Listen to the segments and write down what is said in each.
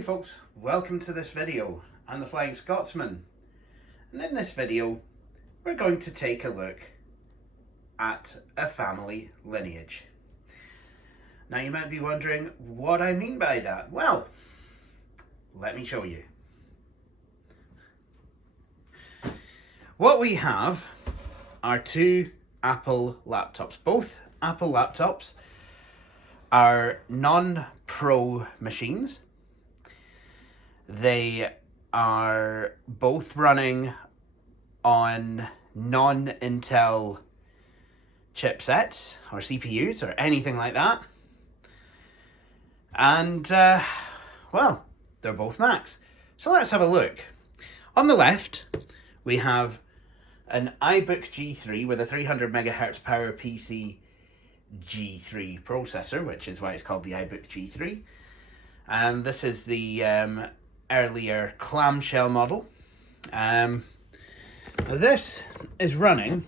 Hey folks, welcome to this video. I'm the Flying Scotsman, and in this video we're going to take a look at a family lineage. Now you might be wondering what I mean by that. Well, let me show you. What we have are two Apple laptops. Both Apple laptops are non-pro machines. They are both running on non-Intel chipsets or CPUs or anything like that. And, well, they're both Macs. So let's have a look. On the left, we have an iBook G3 with a 300 MHz PowerPC G3 processor, which is why it's called the iBook G3. And this is the earlier clamshell model. This is running,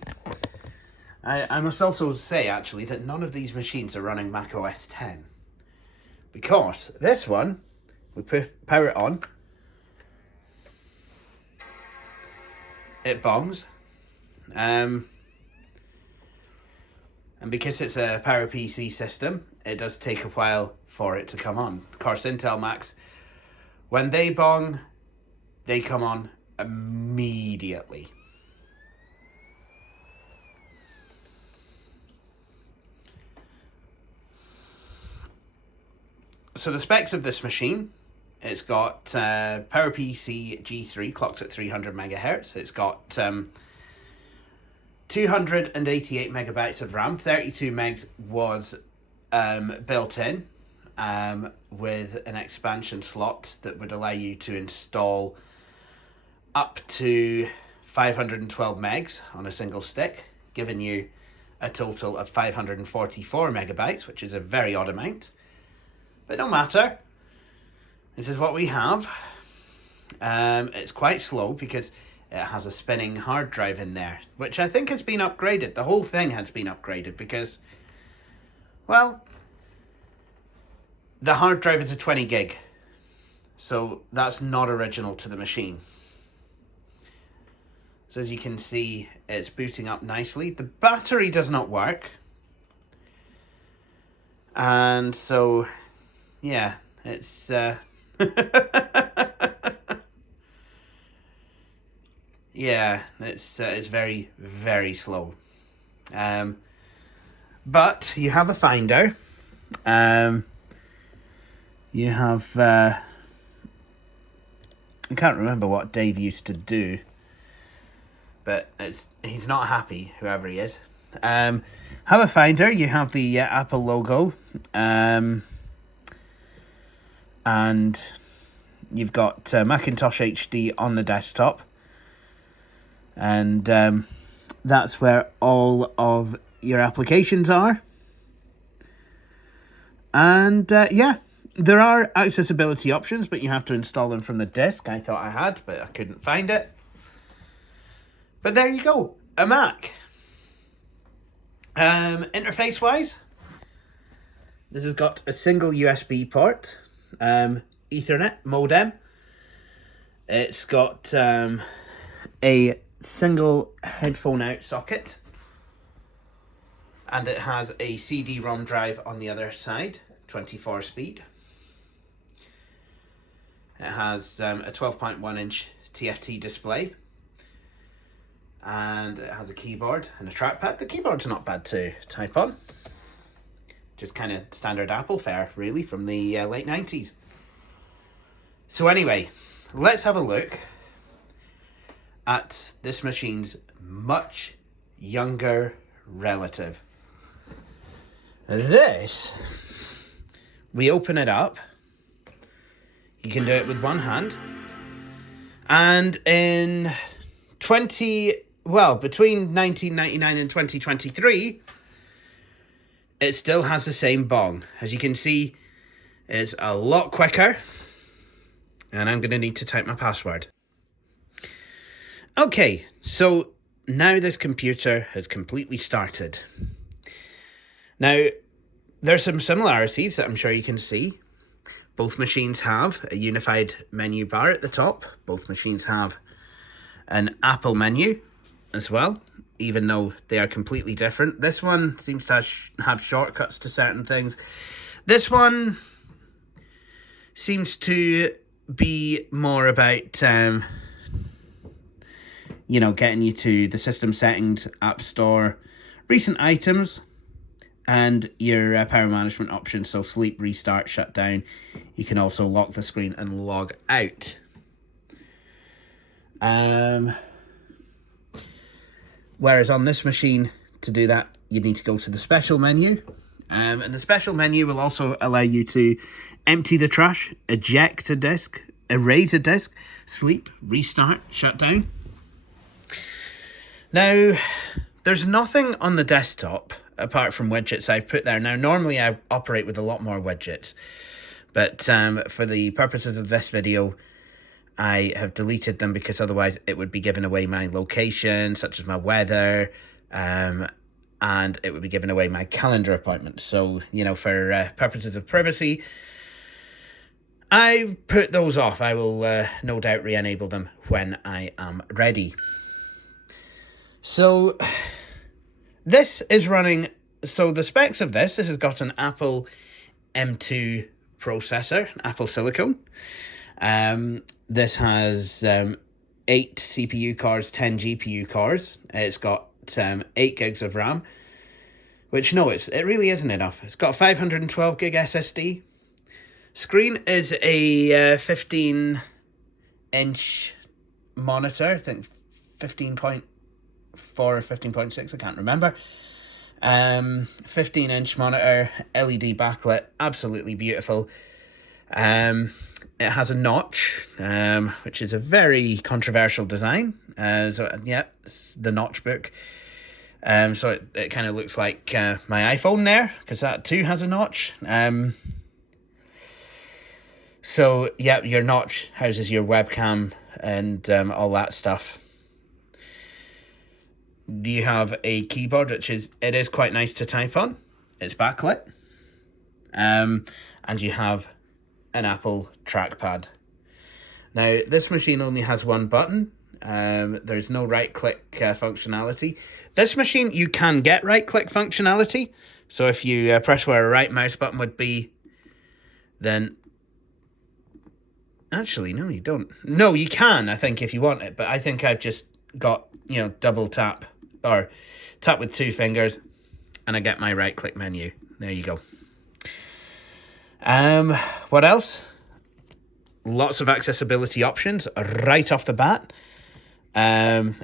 I must also say actually that none of these machines are running Mac OS X, because this one, we power it on, it bongs, and because it's a PowerPC system, it does take a while for it to come on. Of course, Intel Macs, when they bong, they come on immediately. So the specs of this machine, it's got PowerPC G3 clocked at 300 MHz. It's got 288 megabytes of RAM. 32 megs was built in, with an expansion slot that would allow you to install up to 512 megs on a single stick, giving you a total of 544 megabytes, which is a very odd amount. But no matter, this is what we have. It's quite slow because it has a spinning hard drive in there, which I think has been upgraded. The whole thing has been upgraded because, well, the hard drive is a 20 gig, so that's not original to the machine. So as you can see, it's booting up nicely. The battery does not work. And so, yeah, it's... yeah, it's very, very slow. But you have a Finder. You have, I can't remember what Dave used to do, but he's not happy, whoever he is. Have a Finder, you have the Apple logo, and you've got Macintosh HD on the desktop, and that's where all of your applications are. And yeah, there are accessibility options, but you have to install them from the disk. I thought I had, but I couldn't find it. But there you go, a Mac. Interface-wise, this has got a single USB port, Ethernet modem. It's got a single headphone out socket, and it has a CD-ROM drive on the other side, 24 speed. It has a 12.1 inch TFT display, and it has a keyboard and a trackpad. The keyboard's not bad to type on, just kind of standard Apple fare really from the late 90s. So anyway, let's have a look at this machine's much younger relative. This, we open it up. You can do it with one hand. And in between 1999 and 2023, it still has the same bong. As you can see, it's a lot quicker. And I'm going to need to type my password. Okay, so now this computer has completely started. Now, there's some similarities that I'm sure you can see. Both machines have a unified menu bar at the top. Both machines have an Apple menu as well, even though they are completely different. This one seems to have shortcuts to certain things. This one seems to be more about, you know, getting you to the system settings, App Store, recent items, and your power management options. So sleep, restart, shut down. You can also lock the screen and log out. Whereas on this machine, to do that, you need to go to the special menu. And the special menu will also allow you to empty the trash, eject a disk, erase a disk, sleep, restart, shut down. Now, there's nothing on the desktop apart from widgets I've put there. Now, normally I operate with a lot more widgets, but for the purposes of this video, I have deleted them because otherwise it would be giving away my location, such as my weather, and it would be giving away my calendar appointments. So, you know, for purposes of privacy, I've put those off. I will no doubt re-enable them when I am ready. So, this is running, so the specs of this has got an Apple M2 processor, Apple Silicon. This has 8 CPU cores, 10 GPU cores. It's got 8 gigs of RAM, which no, it really isn't enough. It's got 512 gig SSD. Screen is a 15-inch monitor, I think 15.4 or 15.6, I can't remember. 15-inch monitor, LED backlit, absolutely beautiful. It has a notch, which is a very controversial design. So yeah, it's the notch book. So it kind of looks like my iPhone there, because that too has a notch. So yeah, your notch houses your webcam and all that stuff. You have a keyboard, which is quite nice to type on. It's backlit. And you have an Apple trackpad. Now, this machine only has one button. There's no right-click functionality. This machine, you can get right-click functionality. So if you press where a right mouse button would be, then... Actually, no, you don't. No, you can, I think, if you want it. But I think I've just got, you know, double tap, or tap with 2 fingers, and I get my right-click menu. There you go. What else? Lots of accessibility options right off the bat,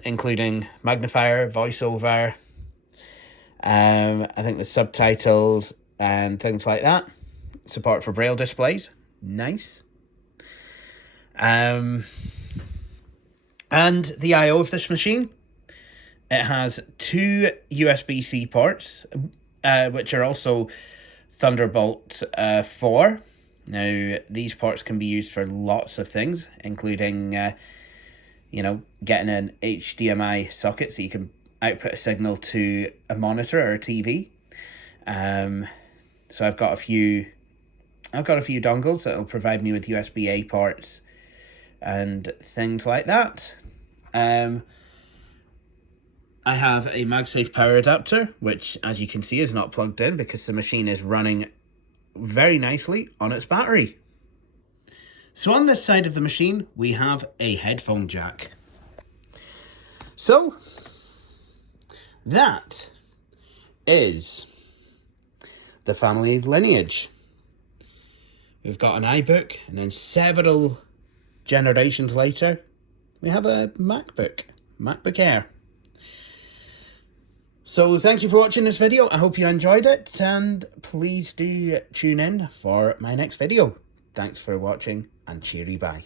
including magnifier, voiceover, I think the subtitles and things like that. Support for braille displays. Nice. And the I/O of this machine, it has 2 USB-C ports, which are also Thunderbolt 4. Now, these ports can be used for lots of things, including, you know, getting an HDMI socket so you can output a signal to a monitor or a TV. So I've got a few dongles that will provide me with USB-A ports and things like that. I have a MagSafe power adapter, which, as you can see, is not plugged in because the machine is running very nicely on its battery. So on this side of the machine, we have a headphone jack. So that is the family Lineage. We've got an iBook, and then several generations later, we have a MacBook Air. So thank you for watching this video. I hope you enjoyed it, and please do tune in for my next video. Thanks for watching, and cheery bye.